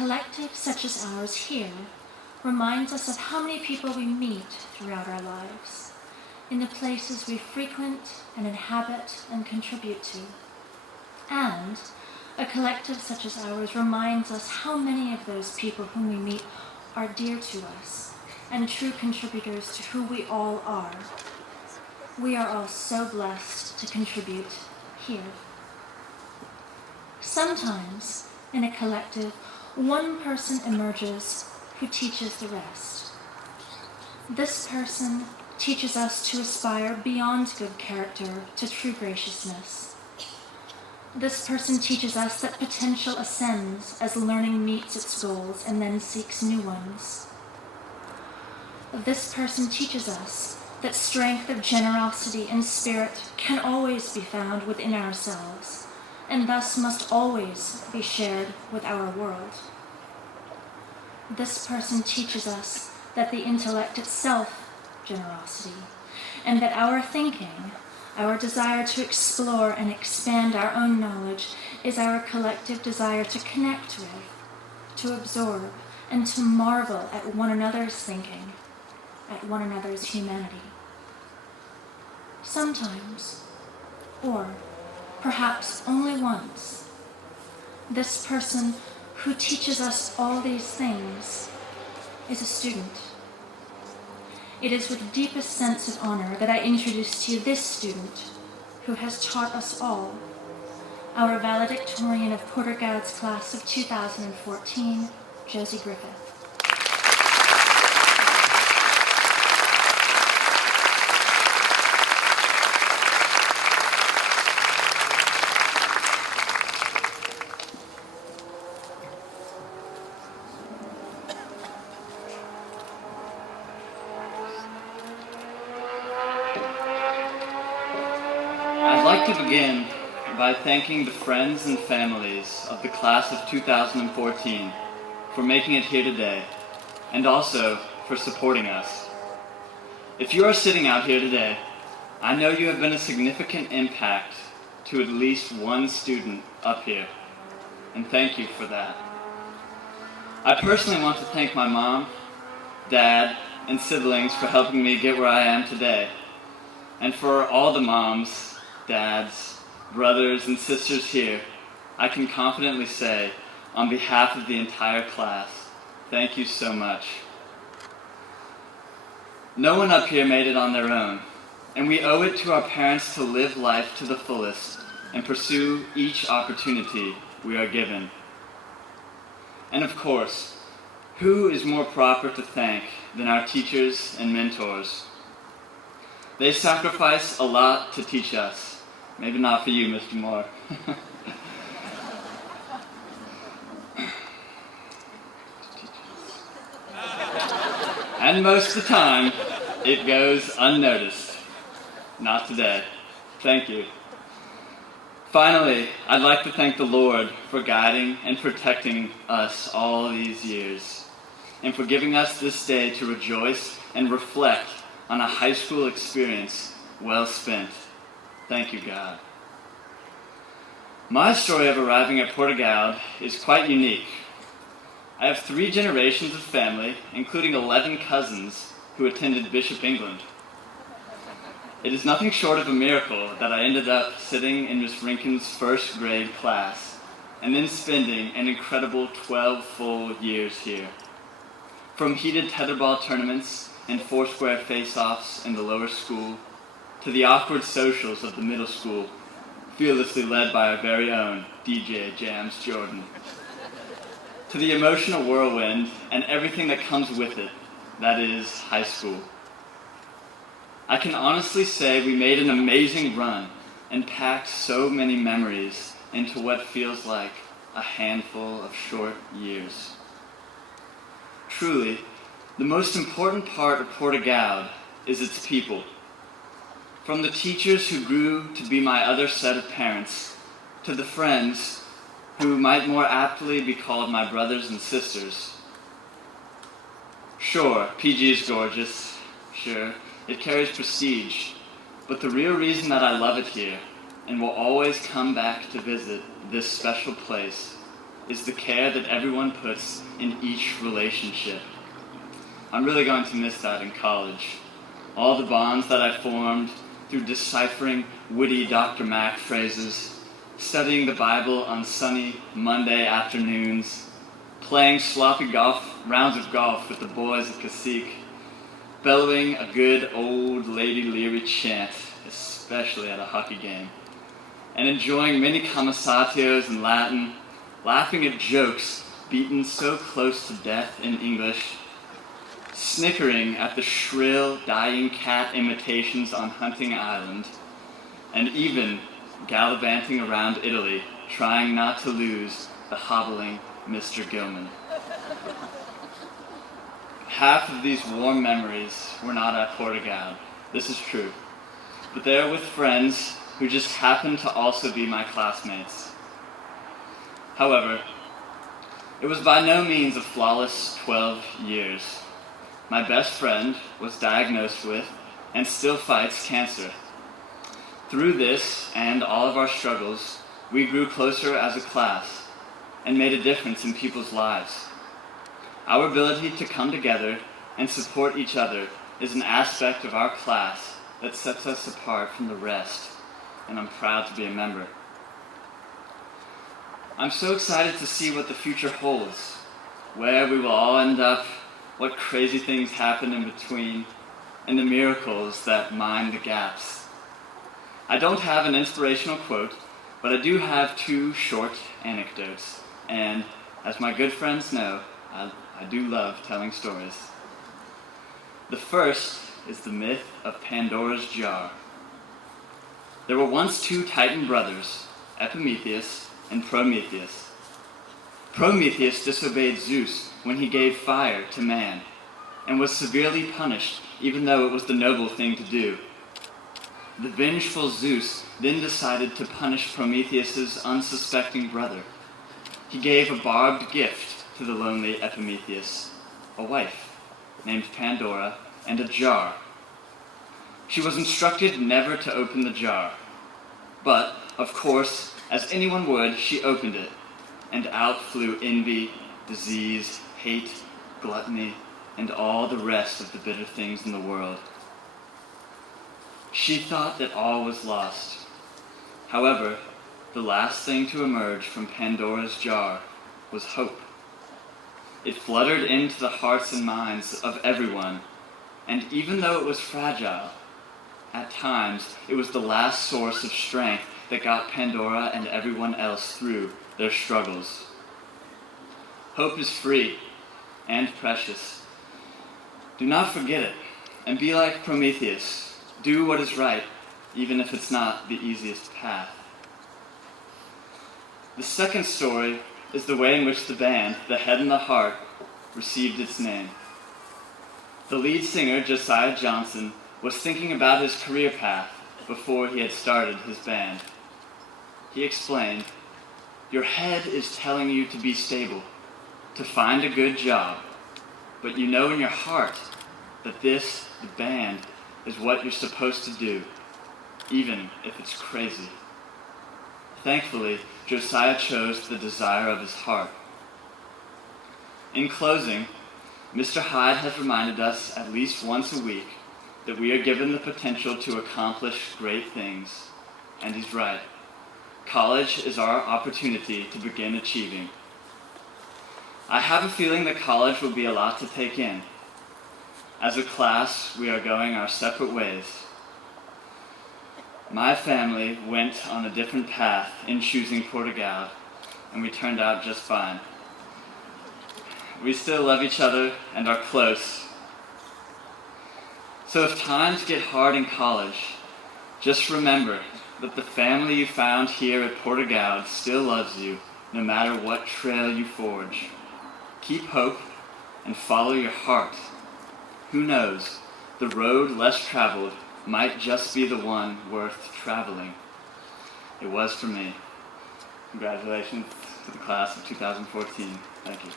collective such as ours here reminds us of how many people we meet throughout our lives, in the places we frequent and inhabit and contribute to. And a collective such as ours reminds us how many of those people whom we meet are dear to us and true contributors to who we all are. We are all so blessed to contribute here. Sometimes, in a collective, one person emerges who teaches the rest. This person teaches us to aspire beyond good character to true graciousness. This person teaches us that potential ascends as learning meets its goals and then seeks new ones. This person teaches us that strength of generosity and spirit can always be found within ourselves, and thus must always be shared with our world. This person teaches us that the intellect itself generosity, and that our thinking, our desire to explore and expand our own knowledge, is our collective desire to connect with, to absorb, and to marvel at one another's thinking, at one another's humanity. Sometimes, or perhaps only once, this person who teaches us all these things is a student. It is with deepest sense of honor that I introduce to you this student who has taught us all, our valedictorian of Porter-Gaud's class of 2014, Josie Griffith. I'd like to begin by thanking the friends and families of the class of 2014 for making it here today, and also for supporting us. If you are sitting out here today, I know you have been a significant impact to at least one student up here, and thank you for that. I personally want to thank my mom, dad, and siblings for helping me get where I am today, and for all the moms, dads, brothers, and sisters here, I can confidently say, on behalf of the entire class, thank you so much. No one up here made it on their own, and we owe it to our parents to live life to the fullest and pursue each opportunity we are given. And of course, who is more proper to thank than our teachers and mentors? They sacrifice a lot to teach us. Maybe not for you, Mr. Moore. And most of the time, it goes unnoticed. Not today. Thank you. Finally, I'd like to thank the Lord for guiding and protecting us all these years, and for giving us this day to rejoice and reflect on a high school experience well spent. Thank you, God. My story of arriving at Porter-Gaud is quite unique. I have 3 generations of family, including 11 cousins, who attended Bishop England. It is nothing short of a miracle that I ended up sitting in Miss Rinkin's first grade class, and then spending an incredible 12 full years here. From heated tetherball tournaments and foursquare face-offs in the lower school, to the awkward socials of the middle school, fearlessly led by our very own DJ Jams Jordan, to the emotional whirlwind and everything that comes with it, that is, high school. I can honestly say we made an amazing run and packed so many memories into what feels like a handful of short years. Truly, the most important part of Porter-Gaud is its people. From the teachers who grew to be my other set of parents, to the friends who might more aptly be called my brothers and sisters. Sure, PG is gorgeous. Sure, it carries prestige. But the real reason that I love it here, and will always come back to visit this special place, is the care that everyone puts in each relationship. I'm really going to miss that in college. All the bonds that I formed through deciphering witty Dr. Mac phrases, studying the Bible on sunny Monday afternoons, playing sloppy rounds of golf with the boys at Cacique, bellowing a good old Lady Leary chant, especially at a hockey game, and enjoying many conversatios in Latin, laughing at jokes beaten so close to death in English, snickering at the shrill, dying cat imitations on Hunting Island, and even gallivanting around Italy, trying not to lose the hobbling Mr. Gilman. Half of these warm memories were not at Porter-Gaud. This is true. But they are with friends who just happen to also be my classmates. However, it was by no means a flawless 12 years. My best friend was diagnosed with and still fights cancer. Through this and all of our struggles, we grew closer as a class and made a difference in people's lives. Our ability to come together and support each other is an aspect of our class that sets us apart from the rest, and I'm proud to be a member. I'm so excited to see what the future holds, where we will all end up, what crazy things happen in between, and the miracles that mine the gaps. I don't have an inspirational quote, but I do have 2 short anecdotes, and as my good friends know, I do love telling stories. The first is the myth of Pandora's jar. There were once 2 Titan brothers, Epimetheus and Prometheus. Prometheus disobeyed Zeus when he gave fire to man, and was severely punished even though it was the noble thing to do. The vengeful Zeus then decided to punish Prometheus's unsuspecting brother. He gave a barbed gift to the lonely Epimetheus, a wife named Pandora, and a jar. She was instructed never to open the jar, but, of course, as anyone would, she opened it, and out flew envy, disease, hate, gluttony, and all the rest of the bitter things in the world. She thought that all was lost. However, the last thing to emerge from Pandora's jar was hope. It fluttered into the hearts and minds of everyone, and even though it was fragile, at times it was the last source of strength that got Pandora and everyone else through their struggles. Hope is free and precious. Do not forget it, and be like Prometheus. Do what is right, even if it's not the easiest path. The second story is the way in which the band, The Head and the Heart, received its name. The lead singer, Josiah Johnson, was thinking about his career path before he had started his band. He explained, "Your head is telling you to be stable, to find a good job, but you know in your heart that this, the band, is what you're supposed to do, even if it's crazy." Thankfully, Josiah chose the desire of his heart. In closing, Mr. Hyde has reminded us at least once a week that we are given the potential to accomplish great things, and he's right. College is our opportunity to begin achieving. I have a feeling that college will be a lot to take in. As a class, we are going our separate ways. My family went on a different path in choosing Porter-Gaud, and we turned out just fine. We still love each other and are close. So if times get hard in college, just remember that the family you found here at Porter-Gaud still loves you, no matter what trail you forge. Keep hope and follow your heart. Who knows, the road less traveled might just be the one worth traveling. It was for me. Congratulations to the class of 2014. Thank you.